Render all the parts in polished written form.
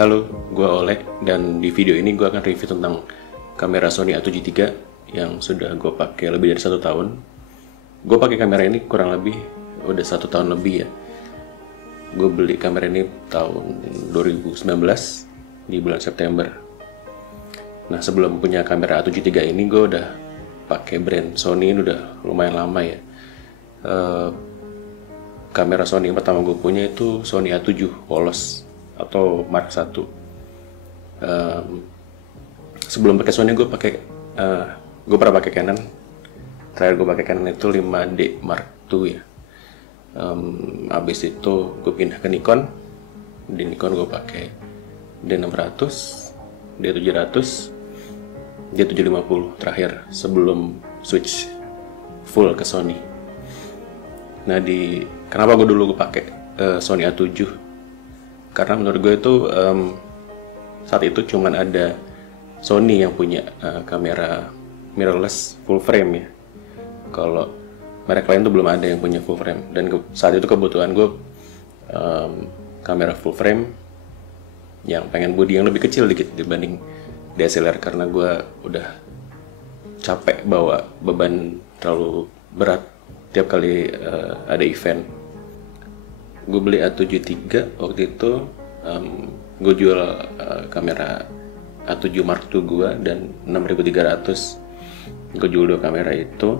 Halo, gue Oleh, dan di video ini gue akan review tentang kamera Sony A7 III yang sudah gue pakai lebih dari 1 tahun. Gue pakai kamera ini kurang lebih udah 1 tahun lebih ya. Gue beli kamera ini tahun 2019 di bulan September. Nah, sebelum punya kamera A7 III ini gue udah pakai brand Sony ini udah lumayan lama ya. Kamera Sony yang pertama gue punya itu Sony A7 polos atau Mark I. Sebelum pakai Sony gue pernah pakai Canon. Terakhir gue pakai Canon itu 5D Mark II ya. Abis itu gue pindah ke Nikon. Di Nikon gue pakai D600, D700, D750 terakhir sebelum switch full ke Sony. Nah, kenapa gue dulu pakai Sony A7? Karena menurut gue itu saat itu cuman ada Sony yang punya kamera mirrorless full frame ya. Kalau merek lain tuh belum ada yang punya full frame. Dan saat itu kebutuhan gue kamera full frame yang pengen body yang lebih kecil dikit dibanding DSLR, karena gue udah capek bawa beban terlalu berat tiap kali ada event. Gue beli A7 III waktu itu, gue jual kamera A7 Mark II gue dan 6300. Gue jual 2 kamera itu.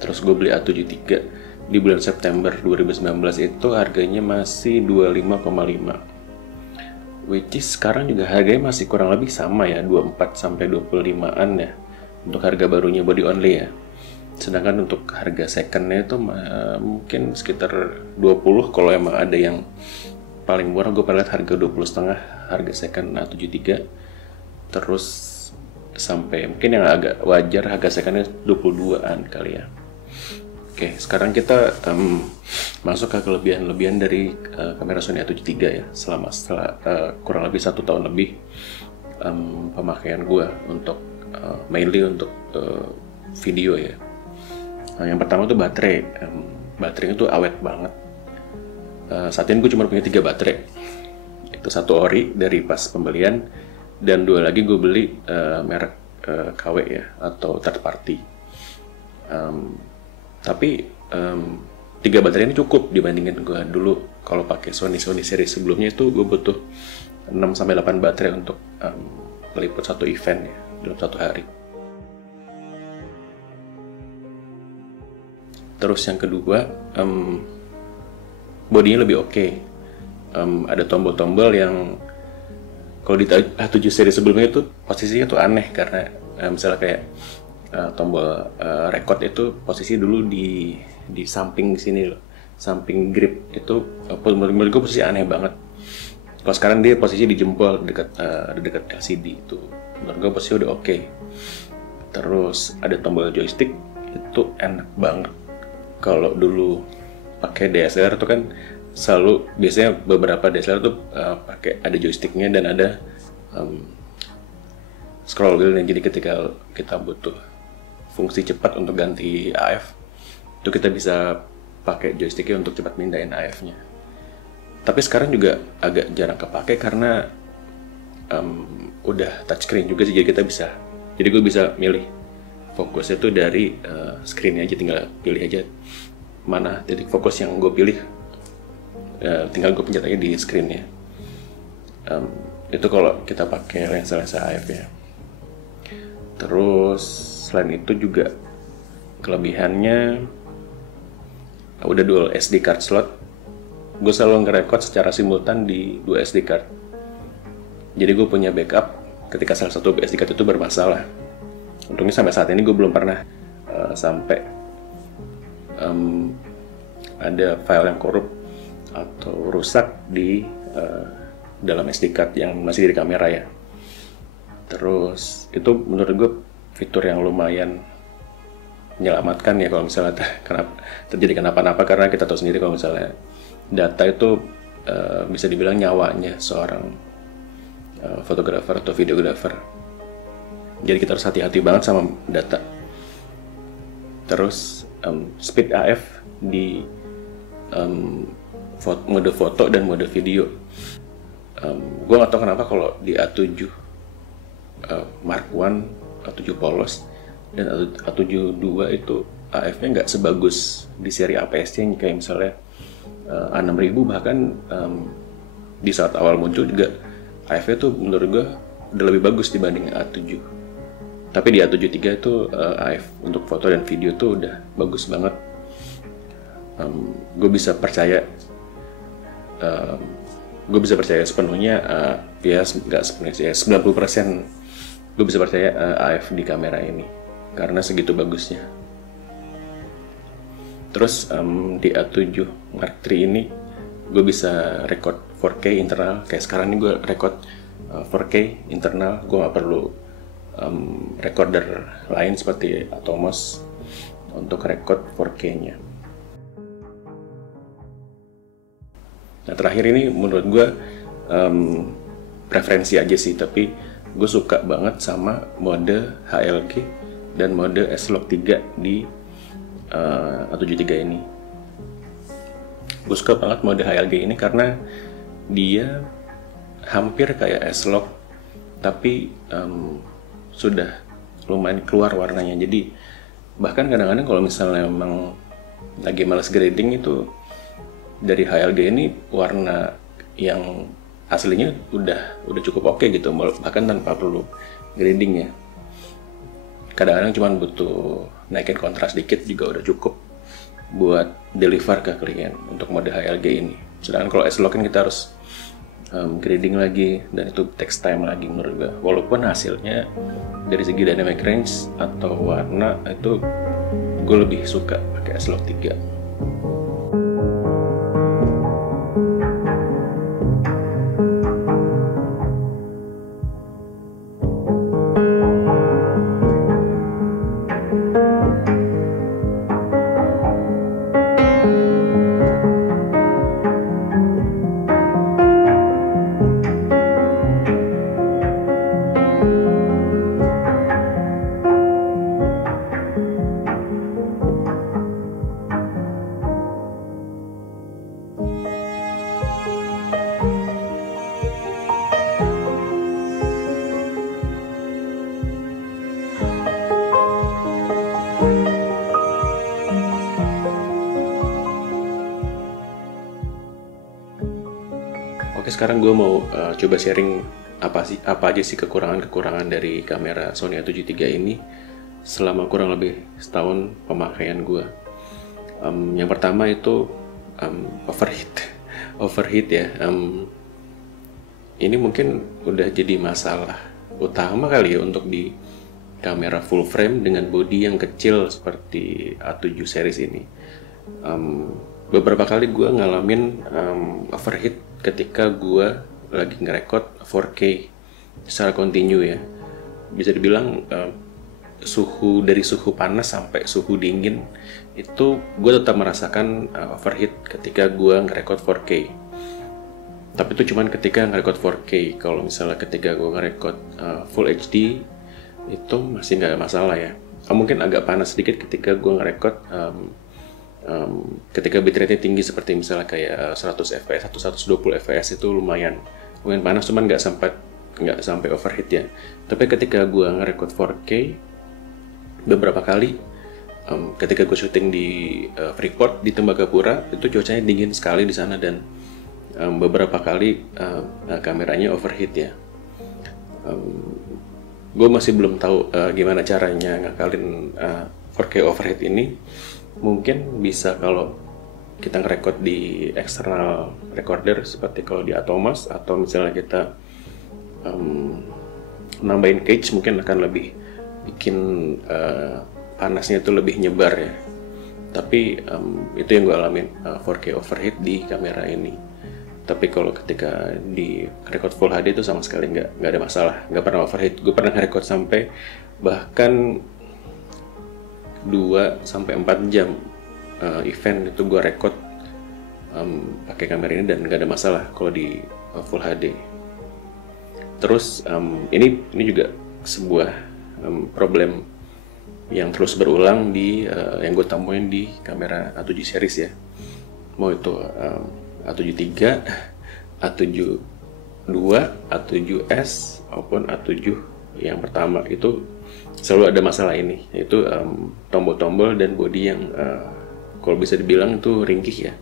Terus gue beli A7 III di bulan September 2019 itu harganya masih 25,5, which is sekarang juga harganya masih kurang lebih sama ya, 24-25an ya untuk harga barunya body only ya. Sedangkan untuk harga secondnya itu mungkin sekitar 20. Kalau emang ada yang paling murah, gue pernah lihat harga 20,5 harga second A7 III. Terus sampai mungkin yang agak wajar harga secondnya 22an kali ya. Oke, sekarang kita masuk ke kelebihan-lebihan dari kamera Sony A7 III ya. Setelah kurang lebih 1 tahun lebih pemakaian gue untuk mainly untuk video ya. Nah, yang pertama tuh baterai. Baterainya tuh awet banget. Saat ini gue cuma punya 3 baterai. Itu 1 ori dari pas pembelian, dan 2 lagi gue beli merek KW ya, atau third party. Tapi 3 baterai ini cukup dibandingin gue dulu. Kalau pakai Sony seri sebelumnya itu gue butuh 6-8 baterai untuk meliput 1 event ya, dalam 1 hari. Terus yang kedua, bodinya lebih oke. Ada tombol-tombol yang kalau di A7 seri sebelumnya itu posisinya tuh aneh, karena misalnya kayak tombol record itu posisi dulu di samping sini loh, samping grip itu menurut gue posisi aneh banget. Kalau sekarang dia posisi di jempol dekat LCD itu, menurut gue posisi udah oke. Terus ada tombol joystick, itu enak banget. Kalau dulu pakai DSLR tuh kan selalu, biasanya beberapa DSLR tuh pakai ada joysticknya dan ada scroll wheelnya. Jadi ketika kita butuh fungsi cepat untuk ganti AF, itu kita bisa pakai joysticknya untuk cepat mindahin AF-nya. Tapi sekarang juga agak jarang kepake karena udah touchscreen juga sih, jadi gue bisa milih fokusnya tuh dari screen aja, tinggal pilih aja mana titik fokus yang gue pilih, tinggal gue pencet aja di screennya. Itu kalau kita pakai lensa AF ya. Terus selain itu juga kelebihannya udah dual SD card slot. Gue selalu ngerekord secara simultan di 2 SD card. Jadi gue punya backup ketika salah satu SD card itu bermasalah. Untungnya sampai saat ini gue belum pernah sampai ada file yang korup atau rusak di dalam SD card yang masih di kamera ya. Terus itu menurut gue fitur yang lumayan menyelamatkan ya kalau misalnya terjadi kenapa-napa, karena kita tahu sendiri kalau misalnya data itu bisa dibilang nyawanya seorang fotografer atau videografer. Jadi kita harus hati-hati banget sama data. Terus speed AF di mode foto dan mode video Gue nggak tahu kenapa kalau di A7 Mark I, A7 polos, dan A7 II itu AF-nya nggak sebagus di seri APS-nya, kayak misalnya A6000. Bahkan di saat awal muncul juga AF-nya tuh menurut gue udah lebih bagus dibanding A7. Tapi di A7 III itu AF untuk foto dan video tuh udah bagus banget. Gue bisa percaya sepenuhnya, ya nggak sepenuhnya sih, 90% gue bisa percaya AF di kamera ini karena segitu bagusnya. Terus di A7 Mark III ini gue bisa record 4K internal. Kayak sekarang ini gue record 4K internal, gue nggak perlu recorder lain seperti Atomos untuk record 4K-nya. Nah, terakhir ini menurut gue preferensi aja sih, tapi gue suka banget sama mode HLG dan mode S-Log 3 di A7 III ini. Gue suka banget mode HLG ini karena dia hampir kayak S-Log, tapi sudah lumayan keluar warnanya. Jadi bahkan kadang-kadang kalau misalnya memang lagi males grading itu, dari HLG ini warna yang aslinya udah cukup oke gitu, bahkan tanpa perlu grading ya. Kadang-kadang cuma butuh naikin kontras dikit juga udah cukup buat deliver ke klien untuk mode HLG ini. Sedangkan kalau S-Log kan kita harus grading lagi, dan itu takes time lagi menurut gue. Walaupun hasilnya dari segi dynamic range atau warna itu gue lebih suka pakai S-Log 3. Oke, sekarang gue mau coba sharing apa aja sih kekurangan dari kamera Sony A7 III ini selama kurang lebih setahun pemakaian gue. Yang pertama itu overheat ya. Ini mungkin udah jadi masalah utama kali ya untuk di kamera full frame dengan bodi yang kecil seperti A7 series ini. Beberapa kali gue ngalamin overheat ketika gue lagi ngerekod 4K secara kontinu ya. Bisa dibilang dari suhu panas sampai suhu dingin itu gue tetap merasakan overheat ketika gue ngerekod 4K. Tapi itu cuman ketika ngerekod 4K. Kalau misalnya ketika gue ngerekod Full HD itu masih nggak masalah ya. Mungkin agak panas sedikit ketika gue ngerekod ketika bitrate-nya tinggi seperti misalnya kayak 100 fps atau 120 fps itu lumayan panas, cuman nggak sampai overheat ya. Tapi ketika gue ngerekod 4K beberapa kali, ketika gue syuting di Freeport di Tembagapura, itu cuacanya dingin sekali di sana, dan beberapa kali kameranya overheat ya. Gue masih belum tahu gimana caranya ngakalin 4K overheat ini. Mungkin bisa kalau kita ngerekod di external recorder seperti kalau di Atomos, atau misalnya kita nambahin cage, mungkin akan lebih bikin panasnya itu lebih nyebar ya. Tapi itu yang gue alamin 4K overheat di kamera ini. Tapi kalau ketika di record full HD itu sama sekali nggak ada masalah, nggak pernah overheat. Gue pernah ngerekod sampai bahkan 2-4 jam event itu gue record pakai kamera ini dan nggak ada masalah kalau di full HD. Terus ini juga sebuah problem yang terus berulang di yang gue temuin di kamera A7 series ya. Mau itu A7 III, A7 A7S maupun A7 yang pertama itu selalu ada masalah ini, yaitu tombol-tombol dan bodi yang kalau bisa dibilang itu ringkih ya.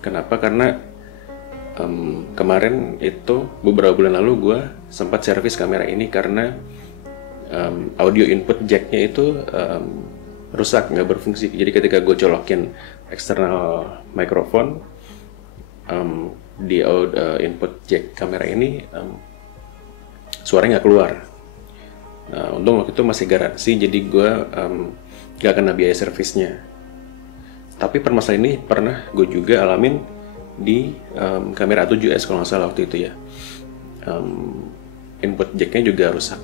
Kenapa? Karena kemarin itu beberapa bulan lalu gue sempat servis kamera ini karena audio input jacknya itu rusak, nggak berfungsi. Jadi ketika gue colokin eksternal mikrofon di input jack kamera ini, suaranya nggak keluar. Nah, untung waktu itu masih garansi, jadi gue nggak kena biaya servisnya. Tapi permasalahan ini pernah gue juga alamin di kamera A7S kalau nggak salah waktu itu ya. Input jacknya juga rusak.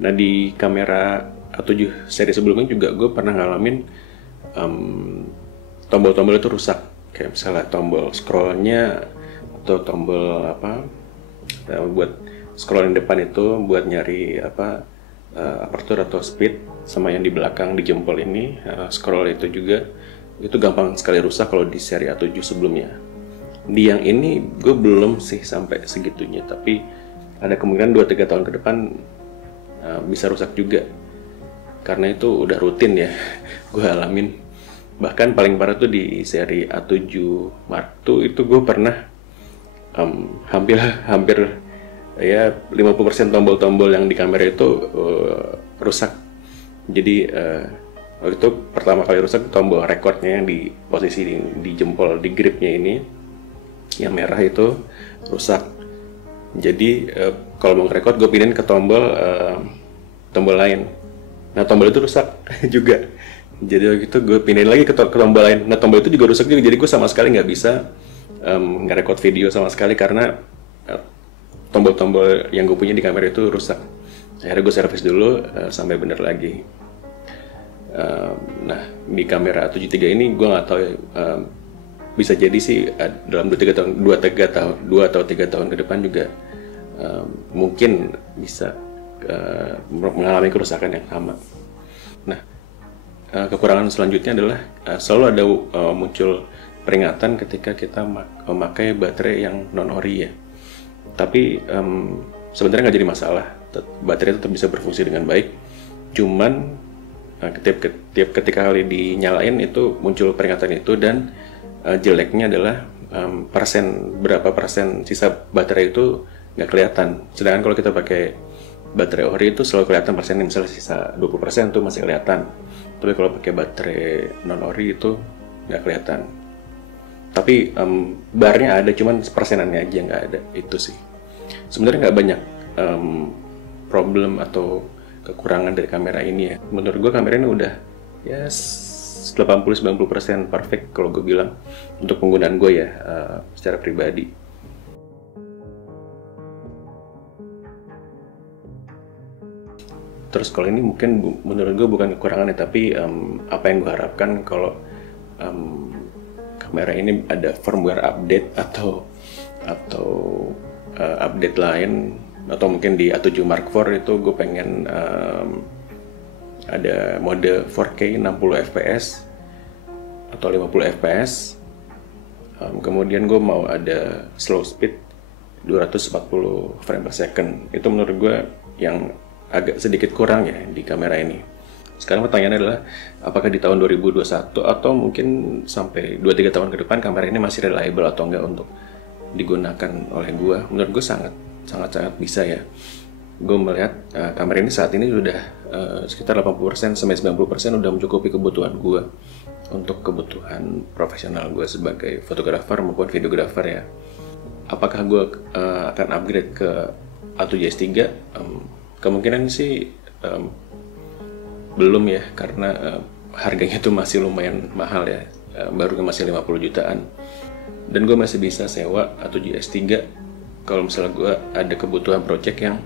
Nah, di kamera A7 seri sebelumnya juga gue pernah ngalamin tombol-tombol itu rusak. Kayak misalnya tombol scrollnya atau tombol buat scroll yang depan itu buat nyari aperture atau speed, sama yang di belakang di jempol ini scroll itu juga itu gampang sekali rusak kalau di seri A7 sebelumnya. Di yang ini gue belum sih sampai segitunya, tapi ada kemungkinan 2-3 tahun ke depan bisa rusak juga, karena itu udah rutin ya gue alamin. Bahkan paling parah tuh di seri A7 Mark II itu gue pernah hampir ya 50% tombol-tombol yang di kamera itu rusak. Jadi waktu itu pertama kali rusak tombol recordnya yang di posisi di jempol, di gripnya ini yang merah itu rusak. Jadi kalau mau record gue pindahin ke tombol lain. Nah, tombol itu rusak juga. Jadi waktu itu gue pindahin lagi ke tombol lain. Nah, tombol itu juga rusak juga. Jadi gue sama sekali nggak bisa nge-record video sama sekali karena tombol-tombol yang gue punya di kamera itu rusak. Akhirnya gue servis dulu sampai bener lagi. Nah, di kamera A7 III ini gue nggak tahu ya, bisa jadi sih dalam 2 atau 3 tahun ke depan juga mungkin bisa mengalami kerusakan yang sama. Nah, kekurangan selanjutnya adalah selalu ada muncul peringatan ketika kita memakai baterai yang non-ori ya. Tapi sebenarnya nggak jadi masalah, baterai tetap bisa berfungsi dengan baik. Cuman ketika kali dinyalain itu muncul peringatan itu, dan jeleknya adalah berapa persen sisa baterai itu nggak kelihatan. Sedangkan kalau kita pakai baterai ori itu selalu kelihatan persennya, misalnya sisa 20% tuh masih kelihatan. Tapi kalau pakai baterai non ori itu nggak kelihatan. Tapi barnya ada, cuman persenannya aja nggak ada. Itu sih sebenarnya nggak banyak problem atau kekurangan dari kamera ini ya. Menurut gue kamera ini udah ya 80-90% perfect kalau gue bilang untuk penggunaan gue ya secara pribadi. Terus kalau ini mungkin menurut gue bukan kekurangan ya, tapi apa yang gue harapkan kalau kamera ini ada firmware update atau update lain, atau mungkin di A7 Mark IV itu gue pengen ada mode 4K 60 fps atau 50 fps, kemudian gue mau ada slow speed 240 frame per second. Itu menurut gue yang agak sedikit kurang ya di kamera ini. Sekarang pertanyaannya adalah apakah di tahun 2021 atau mungkin sampai 2-3 tahun ke depan kamera ini masih reliable atau enggak untuk digunakan oleh gue. Menurut gue sangat bisa ya. Gue melihat kamera ini saat ini sudah sekitar 80% sampai 90% udah mencukupi kebutuhan gue untuk kebutuhan profesional gue sebagai fotografer maupun videografer ya. Apakah gue akan upgrade ke A7S3? Kemungkinan sih belum ya, karena harganya tuh masih lumayan mahal ya, barunya masih 50 jutaan. Dan gue masih bisa sewa A7S3 kalau misalnya gue ada kebutuhan project yang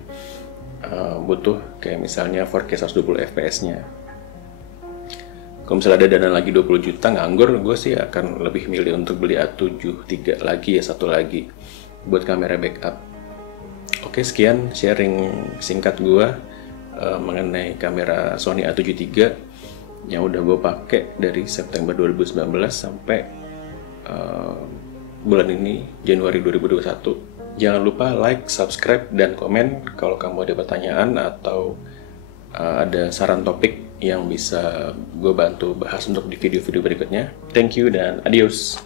butuh kayak misalnya 4K 120 fps-nya. Kalau misalnya ada dana lagi 20 juta nganggur, gue sih akan lebih milih untuk beli A7 III lagi ya, satu lagi buat kamera backup. Oke, sekian sharing singkat gue mengenai kamera Sony A7 III yang udah gue pakai dari September 2019 sampai bulan ini Januari 2021. Jangan lupa like, subscribe, dan komen kalau kamu ada pertanyaan atau ada saran topik yang bisa gue bantu bahas untuk di video-video berikutnya. Thank you dan adios.